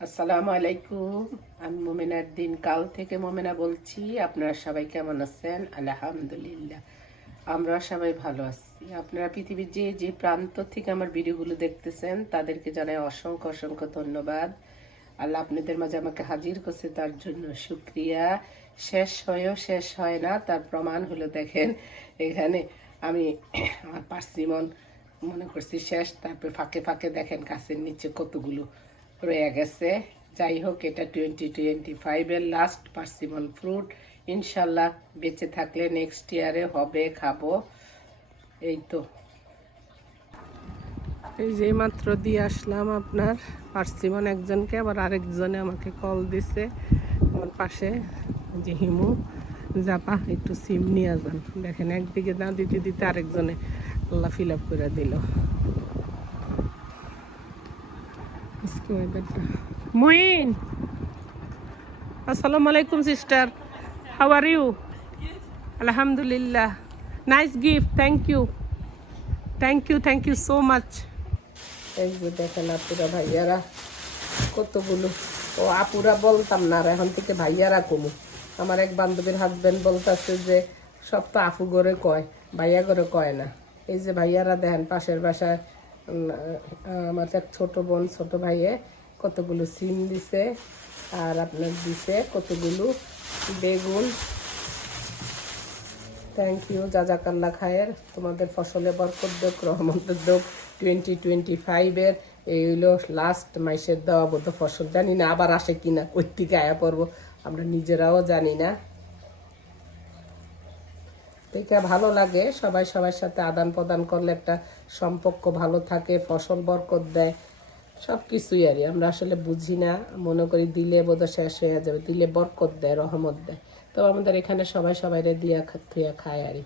আসসালামু আলাইকুম। আমি মোমেনার দিন, কাল থেকে মোমেনা বলছি। আপনারা সবাই কেমন আছেন? আলহামদুলিল্লাহ। আমরা সবাই ভালো আছি। আপনারা পৃথিবীর যে যে প্রান্ত থেকে আমার ভিডিওগুলো দেখতেছেন, তাদেরকে জানাই অসংখ্য অসংখ্য ধন্যবাদ। আল্লাহ আপনাদের মাঝে আমাকে হাজির করছে, তার জন্য শুক্রিয়া। শেষ হয়েও শেষ হয় না, তার প্রমাণ হলো দেখেন, এখানে আমি আমার পার্সিমন মনে করছি শেষ, তারপর ফাঁকে ফাঁকে দেখেন গাছের নিচে কতগুলো রয়ে গেছে। যাই হোক, এটা টোয়েন্টি টোয়েন্টি ফাইভের লাস্ট পার্সিমন ফ্রুট ইনশাল্লাহ বেঁচে থাকলে নেক্সট ইয়ারে হবে, খাব। এই তো। এই যে মাত্র দিয়ে আসলাম আপনার পার্সিমন একজনকে আবার আরেকজনে আমাকে কল দিছে। আমার পাশে যে হিমু, জাপা, একটু সিম নিয়ে যান। দেখেন একদিকে না দিতে দিতে আরেকজনে আল্লাহ ফিল আপ করে দিল। মহিন আসসালামু আলাইকুম সিস্টার হাউ আর ইউ আলহামদুলিল্লাহ nice gift thank you thank you thank you so much এই যে দেখেন আপুরা, ভাইয়ারা, কতগুলো। ও, আপুরা বলতাম না আর এখন থেকে ভাইয়ারা কমু। আমার এক বান্ধবীর হাজবেন্ড বলতেছে যে, সব তো আপু করে কয়, ভাইয়া করে কয় না। এই যে ভাইয়ারা দেখেন, পাশের বাসায় আমার এক ছোট বোন, ছোট ভাইয়ে কতগুলো সিম দিছে আর আপনার দিছে কতগুলো বেগুন। থ্যাংক ইউ জাজাকাল্লা খায়ের। তোমাদের ফসলে বরকত দেব রহমতের দেব টোয়েন্টি টোয়েন্টি ফাইভের এই হইল লাস্ট মাসের দেওয়া বোধ ফসল। জানি না আবার আসে কিনা, কই থেকে আয়া পড়ব, আমরা নিজেরাও জানি না। দেখে ভালো লাগে। সবাই সবার সাথে আদান প্রদান করলে একটা সম্পর্ক ভালো থাকে, ফসল বরকত দেয় সব কিছুই আর আমরা আসলে বুঝি না, মনে করি দিলে বোধ শেষ হয়ে যাবে, দিলে বরকত দেয়, রহমত দেয়। তো আমাদের এখানে সবাই সবাইরে দিয়া থুয়া খায় আরই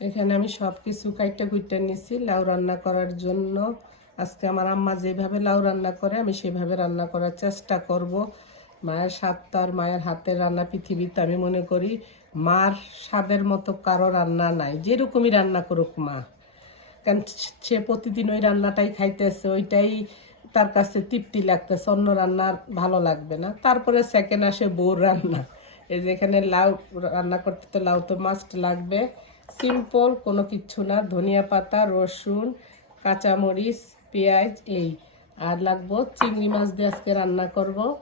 এখানে আমি সব কিছু কাইটা কুইটা নিছি, লাউ রান্না করার জন্য। আজকে আমার আম্মা যেভাবে লাউ রান্না করে, আমি সেভাবে রান্না করার চেষ্টা করব। মায়ের স্বাদ তো আর মায়ের হাতের রান্না পৃথিবীতে আমি মনে করি মার স্বাদের মতো কারও রান্না নাই। যেরকমই রান্না করুক মা। কারণ সে প্রতিদিন ওই রান্নাটাই খাইতেছে, ওইটাই তার কাছে তৃপ্তি লাগতেছে, অন্য রান্না ভালো লাগবে না। তারপরে সেকেন্ড আসে বউর রান্না। এই যেখানে লাউ রান্না করতে তো লাউ তো মাস্ট লাগবে। সিম্পল কোনো কিচ্ছু না। ধনিয়া পাতা, রসুন, কাঁচামরিচ, পেঁয়াজ, এই। আর লাগবো চিংড়ি মাছ দিয়ে আজকে রান্না করব।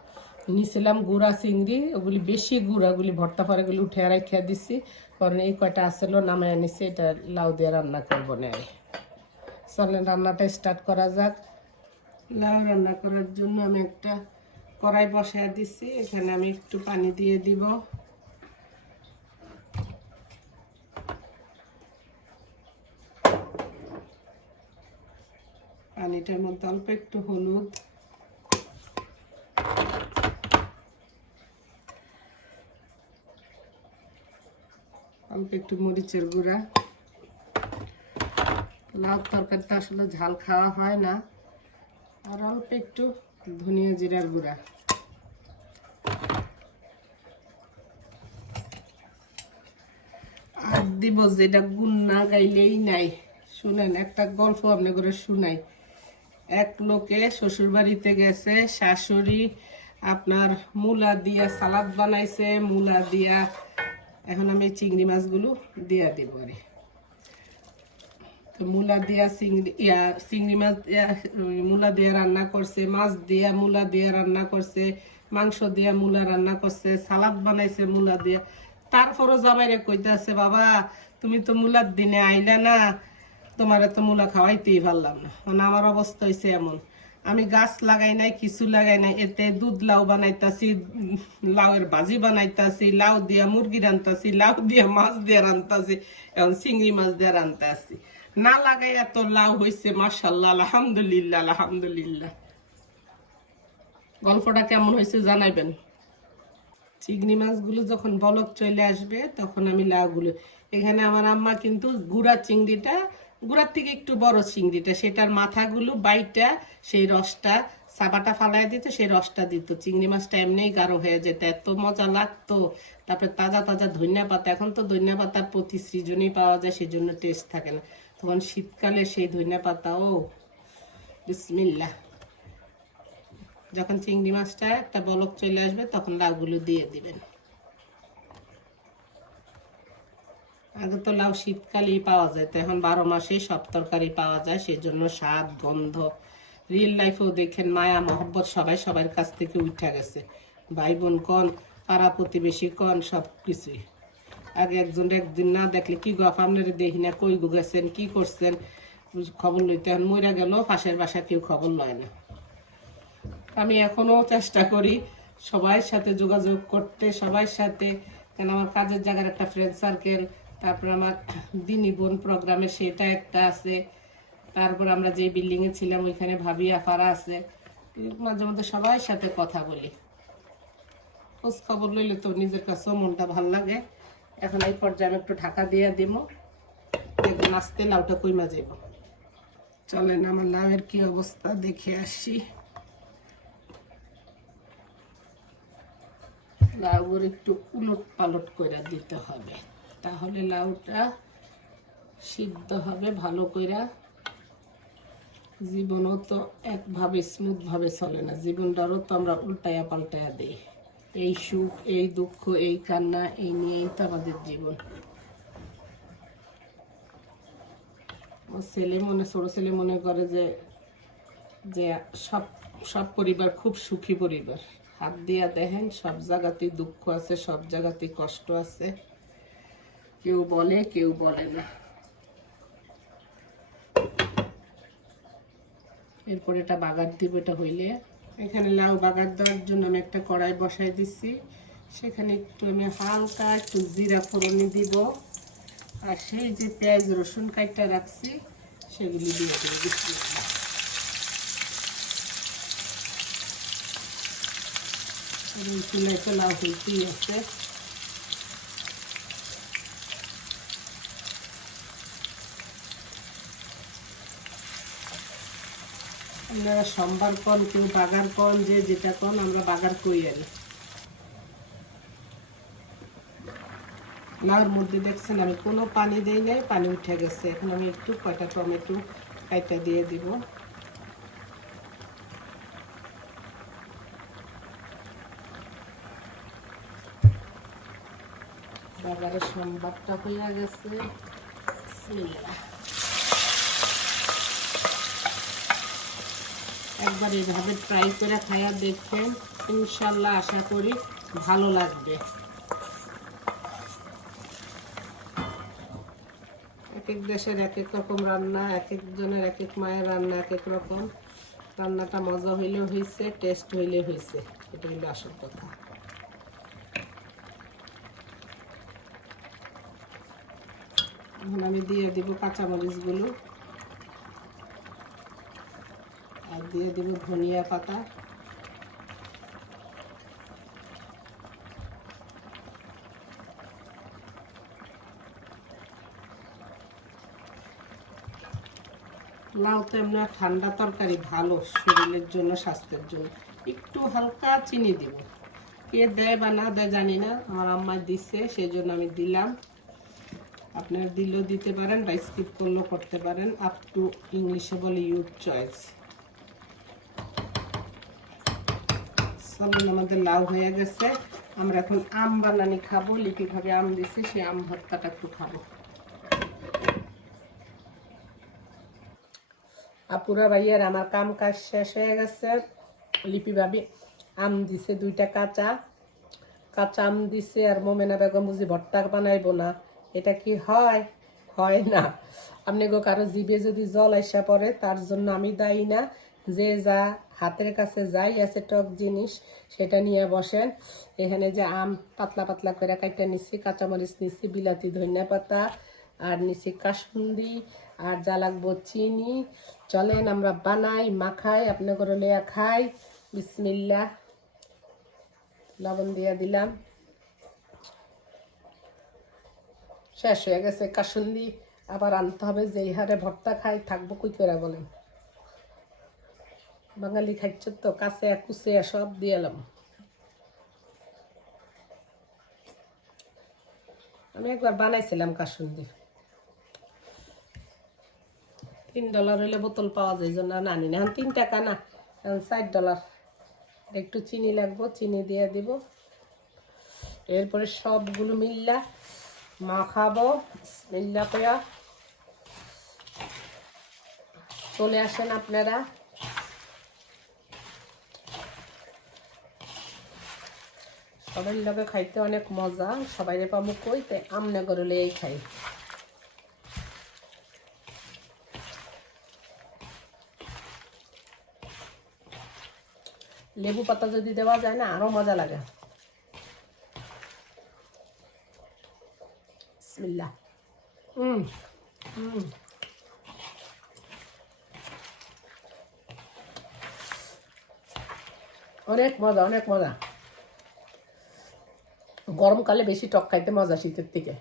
নিছিলাম গুড়া চিংড়ি, ওগুলি বেশি গুড়া, ওগুলি ভর্তা ফরাগুলি উঠে আর খেয়ে দিছি। কারণ এই কয়টা আসলো, নামায় নিছি এটা লাউ দিয়ে রান্না করব না চলেন, রান্নাটা স্টার্ট করা যাক। লাউ রান্না করার জন্য আমি একটা কড়াই বসায় দিচ্ছি এখানে আমি একটু পানি দিয়ে দিব। পানিটার মধ্যে অল্প একটু হলুদ। অল্প একটু মরিচের গুঁড়া। লাউ তরকারিটা আসলে ঝাল খাওয়া হয় না। আর অল্প একটু ধনিয়া জিরার গুঁড়া। আর দিব যেটা গুণ না গাইলেই নাই। শুনেন, একটা গল্প আপনি করে শুনাই। এক লোকে শ্বশুর বাড়িতে গেছে, শাশুড়ি আপনার মূলা দিয়া সালাদ বানাইছে, মূলা দিয়া এখন আমি চিংড়ি মাছগুলো দিয়া দিব আরে। তো মূলা দিয়া চিংড়ি, ইয়া, চিংড়ি মাছ দিয়া মূলা দিয়া রান্না করছে, মাছ দিয়া মূলা দিয়া রান্না করছে, মাংস দিয়া মূলা রান্না করছে, সালাদ বানাইছে মূলা দিয়া। তারপরও জামাইরে কইতাছে, বাবা, তুমি তো মূলার দিনে আইলা না, তোমার তো মূলা খাওয়াইতেই পারলাম না। মানে আমার অবস্থা হয়েছে এমন। আমি গাছ লাগাই নাই, কিছু লাগাই নাই, এতে দুধ লাউ বানাইতাছি, লাউয়ের ভাজি বানাইতাছি, লাউ দিয়া মুরগি রান্তাছি, লাউ দিয়া মাছ দিয়া রান্তাছি, এখন চিংড়ি মাছ দিয়া রান্তাছি। না লাগাই এত লাউ হয়েছে মার্শাল্লাহ আলহামদুলিল্লাহ আলহামদুলিল্লাহ। গল্পটা কেমন হয়েছে জানাইবেন। চিংড়ি মাছগুলো যখন বলক চলে আসবে, তখন আমি লাউগুলো, এখানে আমার আম্মা কিন্তু গুড়া চিংড়িটা গুড়ার থেকে একটু বড় চিংড়িটা, সেটার মাথাগুলো বাইটা, সেই রসটা, সাবাটা ফালাই দিত, সেই রসটা দিত। চিংড়ি মাছটা এমনিই গাঢ় হয়ে যেত, এত মজা লাগতো। তারপরে তাজা তাজা ধনিয়া পাতা, এখন তো ধনিয়া পাতা প্রতি সৃজনই পাওয়া যায় সেই জন্য টেস্ট থাকে না। তখন শীতকালে সেই ধনিয়া পাতা, ও, বিসমিল্লাহ। যখন চিংড়ি মাছটা একটা বলক চলে আসবে, তখন লাউগুলো দিয়ে দিবেন। আগে তো লাউ শীতকালেই পাওয়া যায়, তো এখন বারো মাসেই সব তরকারি পাওয়া যায় সেই জন্য স্বাদ, গন্ধ রিয়েল লাইফেও দেখেন মায়া, মহব্বত সবাই সবার কাছ থেকে উঠে গেছে। ভাই বোন কন, পাড়া প্রতিবেশী কন, সব কিছুই। আগে একজন একদিন না দেখলে, কি গো, আপনার দেখি না, কই গেছেন, কি করছেন? খবর লইতে এখন মইরা গেল, পাশের বাসা কেউ খবর লয় না। আমি এখনও চেষ্টা করি সবার সাথে যোগাযোগ করতে সবার সাথে, কেন আমার কাজের জায়গার একটা ফ্রেন্ড সার্কেল তারপর আমার দিনী বোন প্রোগ্রামে সেটা একটা আছে। তারপর আমরা যে বিল্ডিং এ ছিলাম, ওইখানে ভাবি আফারা আছে। মাঝে মধ্যে সবার সাথে কথা বলি। খোঁজ খবর লইলে তো নিজের কাছেও মনটা ভালো লাগে। এখন এই পর্যায়ে আমি একটু ঢাকা দিয়ে দিব দেখবেন আস্তে লাউটা কইমা যাইব। চলেন আমার লাউয়ের কি অবস্থা দেখে আসি। লাউর একটু উলট পালট করে দিতে হবে। তাহলে লাউটা সিদ্ধ হবে ভালো কইরা। জীবনও তো একভাবে স্মুথভাবে চলে না, জীবনটারও তো আমরা উল্টায়া পাল্টায়া দিই। এই সুখ, এই দুঃখ, এই কান্না, এই নিয়েই তো আমাদের জীবন। আমার ছেলে মনে, ছোট ছেলে মনে করে যে যে সব সব পরিবার খুব সুখী পরিবার। হাত দিয়া দেখেন, সব জায়গাতেই দুঃখ আছে, সব জায়গাতেই কষ্ট আছে। কেউ বলে কেউ বলে না। এরপর এটা বাগার দিব, এটা হইলে। এখানে লাউ বাগার দেওয়ার জন্য আমি একটা কড়াই বসাই দিচ্ছি সেখানে একটু আমি হালকা একটু জিরা ফোড়নি দিব। আর সেই যে পেঁয়াজ, রসুন কাইটা রাখছি, সেগুলি দিয়ে বিসমিল্লাহ। এবং চুলায় তো লাউ হইতেই আছে। আপনারা সোমবার কন কেউ বাগার কন, যে যেটা কন, আমরা বাগার কই আনি লাউর মধ্যে দেখছেন, আমি কোনো পানি দেই নাই, পানি উঠে গেছে। এখন আমি একটু কয়টা টমেটো কাইটা দিয়ে দিব। বাগারের সম্বাদটা হয়ে গেছে। একবার এইভাবে ট্রাই করে খাইয়া দেখবেন, ইনশাল্লাহ আশা করি ভালো লাগবে। এক এক দেশের এক এক রকম রান্না এক একজনের এক এক মায়ের রান্না এক এক রকম। রান্নাটা মজা হইলেও হয়েছে টেস্ট হইলে হয়েছে এটা হইল আসল কথা। এখন আমি দিয়ে দিব কাঁচামরিচগুলো আর দিয়ে দেব ধনিয়া পাতা। লাউ তো এমনি ঠান্ডা তরকারি ভালো, শরীরের জন্য, স্বাস্থ্যের জন্য। একটু হালকা চিনি দিব। কে দেয় বা না দেয় জানি না, আমার আম্মা দিচ্ছে সেই জন্য আমি দিলাম। আপনারা দিলেও দিতে পারেন বা স্কিপ করলেও করতে পারেন। আপ টু ইংলিশে বলে ইউর চয়েস চলুন আমাদের লাউ হয়ে গেছে। আমরা এখন আম বানানি খাব লিপি ভাবে আম দিছে, সেই আম ভর্তাটা একটু খাব। আপুরা, ভাইয়ের, আমার কাম কাজ শেষ হয়ে গেছে। লিপি ভাবি আম দিছে দুইটা কাঁচা। কাঁচা আম দিছে আর মোমেনা বেগম বুঝি ভর্তা বানাইবো না। এটা কি হয়? হয় না। আপনি গো কারও জিভে যদি জল আসা পড়ে, তার জন্য আমি দায়ী না। যে যা হাতের কাছে যাই আছে টক জিনিস, সেটা নিয়ে বসেন। এখানে যে আম পাতলা পাতলা করে কাইটা নিচ্ছি কাঁচামরিচ নিচ্ছি বিলাতি, ধনিয়া পাতা, আর নিচ্ছি কাসুন্দি, আর যা লাগবো চিনি। চলেন আমরা বানাই, মাখাই আপনার করে লেয়া খাই। বিসমিল্লা লবণ দিয়ে দিলাম। শেষ হয়ে গেছে কাসুন্দি। আবার আনতে হবে যে হারে ভর্তা খাই, থাকব কই করে বলেন। বাঙালি খাইছ তো, কাছে কুচে সব দিয়ে এলাম। আমি একবার বানাইছিলাম কাসুন্দি। তিন ডলার হইলে বোতল পাওয়া যায় জন্য আনি না। তিন টাকা না ষাট ডলার একটু চিনি লাগবো, চিনি দিয়ে দিব। এরপরে সবগুলো মিল্লা মাখাবো মিল্লা কয়া চলে আসেন আপনারা। সবাই লগে খাইতে অনেক মজা, সবাই পাবো কই তাই আমনে করলে এই খাই। লেবু পাতা যদি দেওয়া যায় না, আরও মজা লাগে। অনেক মজা অনেক মজা। গরমকালে বেশি টক খাইতে মজা শীতের থেকে।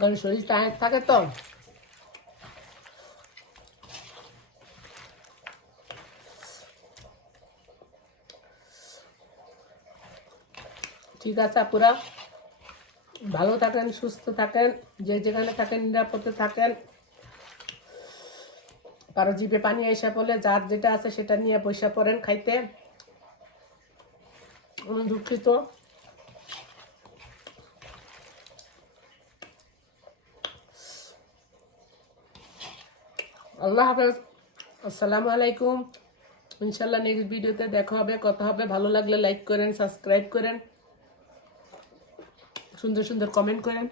কারণ শরীর টায়ার থাকে তো। ঠিক আছে আপুরা, ভালো থাকেন, সুস্থ থাকেন, যে যেখানে থাকেন, নিরাপদে থাকেন। কারও জিভে পানি আইসা পড়লে যার যেটা আছে সেটা নিয়ে পয়সা পড়েন খাইতে। দুঃখিত। আল্লাহ হাফেজ। আসসালামু আলাইকুম। ইনশাল্লাহ নেক্সট ভিডিওতে দেখা হবে, কথা হবে। ভালো লাগলে লাইক করেন সাবস্ক্রাইব করেন। সুন্দর সুন্দর কমেন্ট করেন।